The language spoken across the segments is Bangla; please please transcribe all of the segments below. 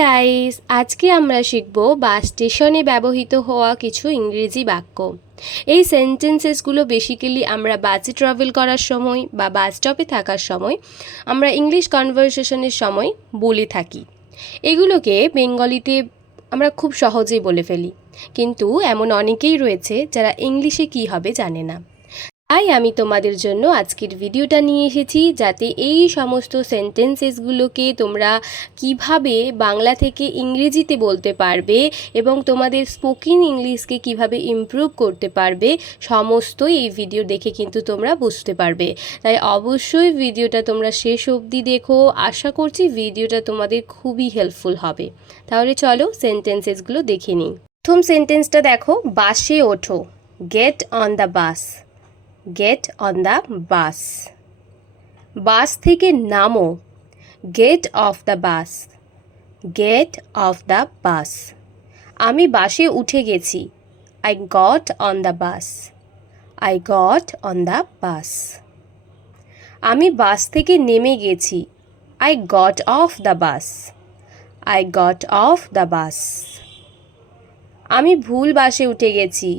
গাইস, আজকে আমরা শিখব বাস স্টেশনে ব্যবহৃত হওয়া কিছু ইংরেজি বাক্য। এই সেন্টেন্সেসগুলো বেসিক্যালি আমরা বাসে ট্রাভেল করার সময় বা বাস স্টপে থাকার সময় আমরা ইংলিশ কনভারসেশনের সময় বলে থাকি। এগুলোকে বেঙ্গলিতে আমরা খুব সহজেই বলে ফেলি, কিন্তু এমন অনেকেই রয়েছে যারা ইংলিশে কী হবে জানে না। তাই আমি তোমাদের জন্য আজকের ভিডিওটা নিয়ে এসেছি, যাতে এই সমস্ত সেন্টেন্সেসগুলোকে তোমরা কিভাবে বাংলা থেকে ইংরেজিতে বলতে পারবে এবং তোমাদের স্পোকেন ইংলিশকে কিভাবে ইমপ্রুভ করতে পারবে, সমস্তই এই ভিডিও দেখে কিন্তু তোমরা বুঝতে পারবে। তাই অবশ্যই ভিডিওটা তোমরা শেষ অবধি দেখো। আশা করছি ভিডিওটা তোমাদের খুবই হেল্পফুল হবে। তাহলে চলো সেন্টেন্সেসগুলো দেখে নিই। প্রথম সেন্টেন্সটা দেখো, বাসে ওঠো। Get on the bus. Get on the bus. Bus থেকে নামো। Get off the bus. Get off the bus. আমি বাসে উঠে গেছি। I got on the bus. I got on the bus. আমি বাস থেকে নেমে গেছি। I got off the bus. I got off the bus. আমি ভুল বাসে উঠে গেছি।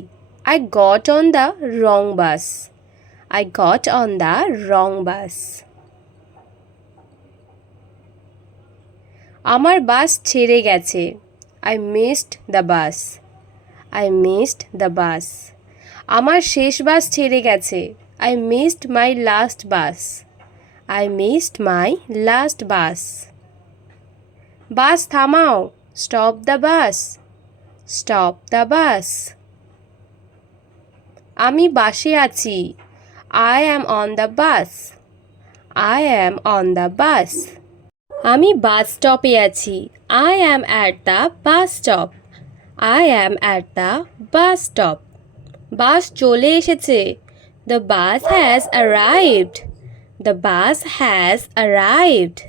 I got on the wrong bus. I got on the wrong bus. আমার বাস ছেড়ে গেছে। I missed the bus. I missed the bus. আমার শেষ বাস ছেড়ে গেছে। I missed my last bus. I missed my last bus. বাস থামাও। Stop the bus. Stop the bus. আমি বাসে আছি। I am on the bus. I am on the bus. আমি বাস স্টপে আছি। I am at the bus stop. I am at the bus stop. বাস চলে এসেছে। The bus has arrived. The bus has arrived.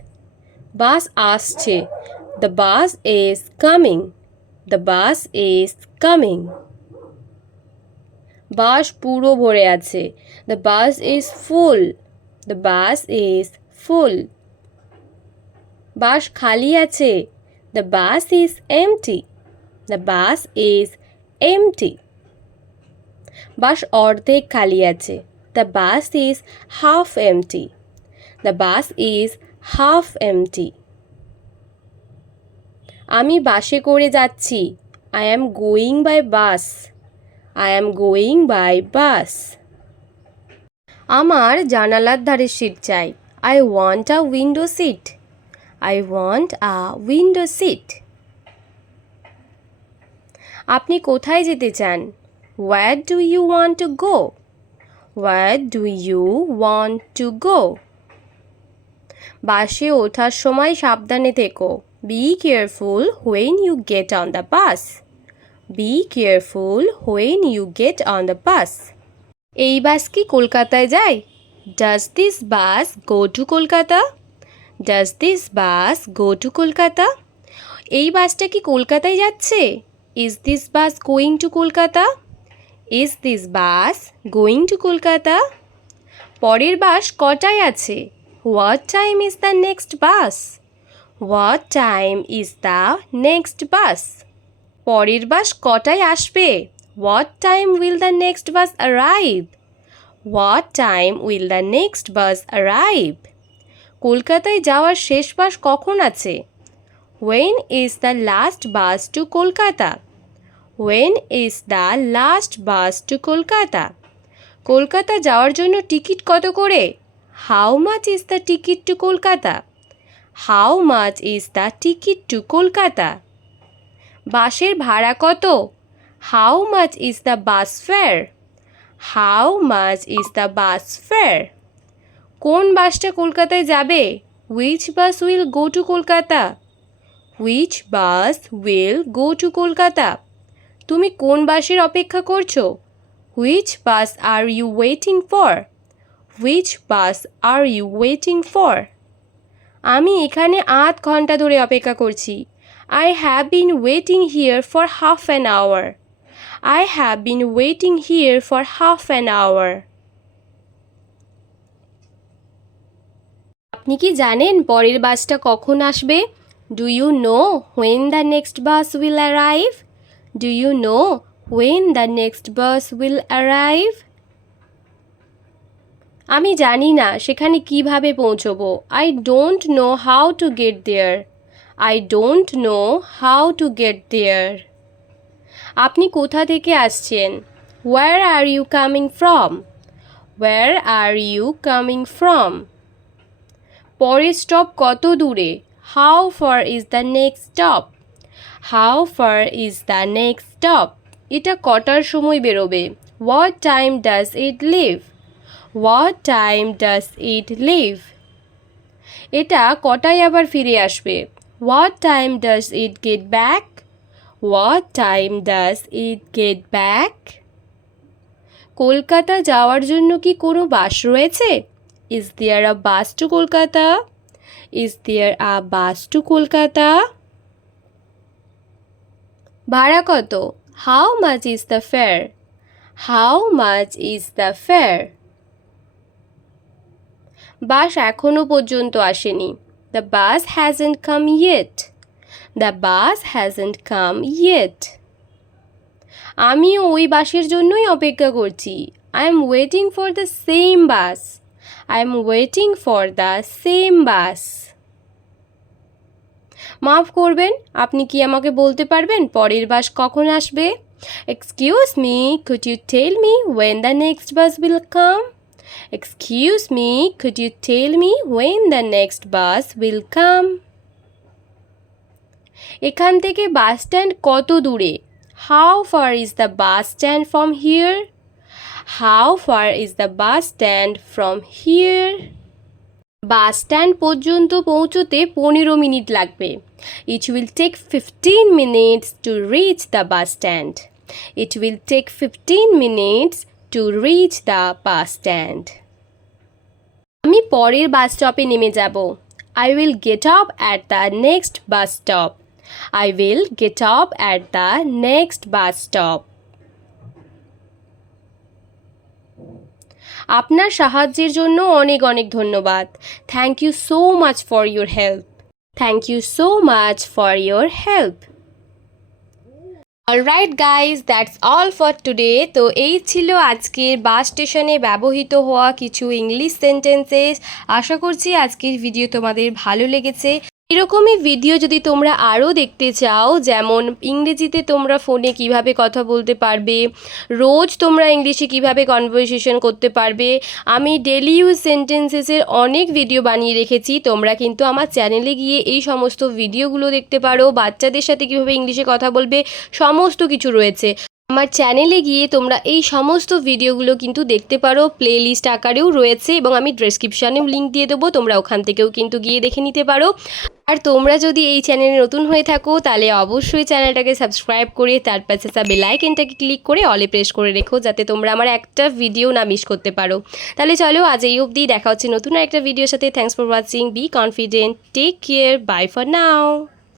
বাস আসছে। The bus is coming. The bus is coming. বাস পুরো ভরে আছে। The bus is full. The bus is full. বাস খালি আছে। The bus is empty. The bus is empty. বাস অর্ধেক খালি আছে। The bus is half empty. The bus is half empty. আমি বাসে করে যাচ্ছি। I am going by bus. I am going by bus. আমার জানালার ধারে সিট চাই। I want a window seat. I want a window seat. আপনি কোথায় যেতে চান? Where do you want to go? Where do you want to go? বাসে ওঠার সময় সাবধানে থেকো। Be careful when you get on the bus. Be careful when you get on the bus. এই বাস কি কলকাতায় যায়? Does this bus go to Kolkata? Does this bus go to Kolkata? এই বাসটা কি কলকাতায় যাচ্ছে? Is this bus going to Kolkata? Is this bus going to Kolkata? পরের বাস কটায় আছে? What time is the next bus? What time is the next bus? পরের বাস কটায় আসবে? What time will the next bus arrive? What time will the next bus arrive? কলকাতায় যাওয়ার শেষ বাস কখন আছে? When is the last bus to Kolkata? When is the last bus to Kolkata? Kolkata যাওয়ার জন্য টিকিট কত করে? How much is the ticket to Kolkata? How much is the ticket to Kolkata? বাসের ভাড়া কত? How much is the bus fare? How much is the bus fare? কোন বাসটা কলকাতায় যাবে? Which bus will go to Kolkata? Which bus will go to Kolkata? তুমি কোন বাসের অপেক্ষা করছো? Which bus are you waiting for? Which bus are you waiting for? আমি এখানে ৮ ঘন্টা ধরে অপেক্ষা করছি। I have been waiting here for half an hour. I have been waiting here for half an hour. আপনি কি জানেন পরের বাসটা কখন আসবে? Do you know when the next bus will arrive? Do you know when the next bus will arrive? আমি জানি না সেখানে কিভাবে পৌঁছবো। I don't know how to get there. I don't know how to get there. আপনি কোথা থেকে আসছেন? Where are you coming from? Where are you coming from? পরের স্টপ কত দূরে? How far is the next stop? How far is the next stop? এটা কটার সময় বেরোবে? What time does it leave? What time does it leave? এটা কটায় আবার ফিরে আসবে? What time does it get back? What time does it get back? Kolkata যাওয়ার জন্য কি কোনো বাস রয়েছে? Is there a bus to Kolkata? Is there a bus to Kolkata? ভাড়া কত? How much is the fare? How much is the fare? বাস এখনো পর্যন্ত আসেনি। The bus hasn't come yet. The bus hasn't come yet. আমিও ওই বাসের জন্যই অপেক্ষা করছি। I am waiting for the same bus. I am waiting for the same bus. মাফ করবেন, আপনি কি আমাকে বলতে পারবেন পরের বাস কখন আসবে? Excuse me, could you tell me when the next bus will come? Excuse me, could you tell me when the next bus will come? এখান থেকে বাস স্ট্যান্ড কত দূরে? How far is the bus stand from here? How far is the bus stand from here? Bus stand পর্যন্ত পৌঁছতে 15 মিনিট লাগবে। It will take 15 minutes to reach the bus stand. It will take 15 minutes to reach the bus stand. আমি পরের বাস স্টপে নেমে যাব। I will get up at the next bus stop. I will get up at the next bus stop. আপনার সাহায্যের জন্য অনেক অনেক ধন্যবাদ। Thank you so much for your help. Thank you so much for your help. Alright guys, that's all for today. তো এই ছিল আজকের বাস স্টেশনে ব্যবহৃত হওয়া কিছু ইংলিশ সেন্টেন্সেস। আশা করছি আজকের ভিডিও তোমাদের ভালো লেগেছে। এরকমই ভিডিও যদি তোমরা আরও দেখতে চাও, যেমন ইংরেজিতে তোমরা ফোনে কিভাবে কথা বলতে পারবে, রোজ তোমরা ইংলিশে কিভাবে কনভারসেশন করতে পারবে, আমি ডেলি ইউজ সেন্টেন্সেসের অনেক ভিডিও বানিয়ে রেখেছি। তোমরা কিন্তু আমার চ্যানেলে গিয়ে এই সমস্ত ভিডিওগুলো দেখতে পারো। বাচ্চাদের সাথে কিভাবে ইংলিশে কথা বলবে সমস্ত কিছু রয়েছে। আমার চ্যানেলে গিয়ে তোমরা এই সমস্ত ভিডিওগুলো কিন্তু দেখতে পারো, প্লে লিস্ট আকারেও রয়েছে এবং আমি ডেসক্রিপশানেও লিঙ্ক দিয়ে দেবো, তোমরা ওখান থেকেও কিন্তু গিয়ে দেখে নিতে পারো। আর তোমরা যদি এই চ্যানেলে নতুন হয়ে থাকো তাহলে অবশ্যই চ্যানেলটাকে সাবস্ক্রাইব করে তার পাশে বেল আইকনটাকে ক্লিক করে অলে প্রেস করে রেখো, যাতে তোমরা আমার একটা ভিডিও না মিস করতে পারো। তাহলে চলো আজ এই অবধি, দেখা হচ্ছে নতুন একটা ভিডিওর সাথে। Thanks for watching, be confident, take care, bye for now.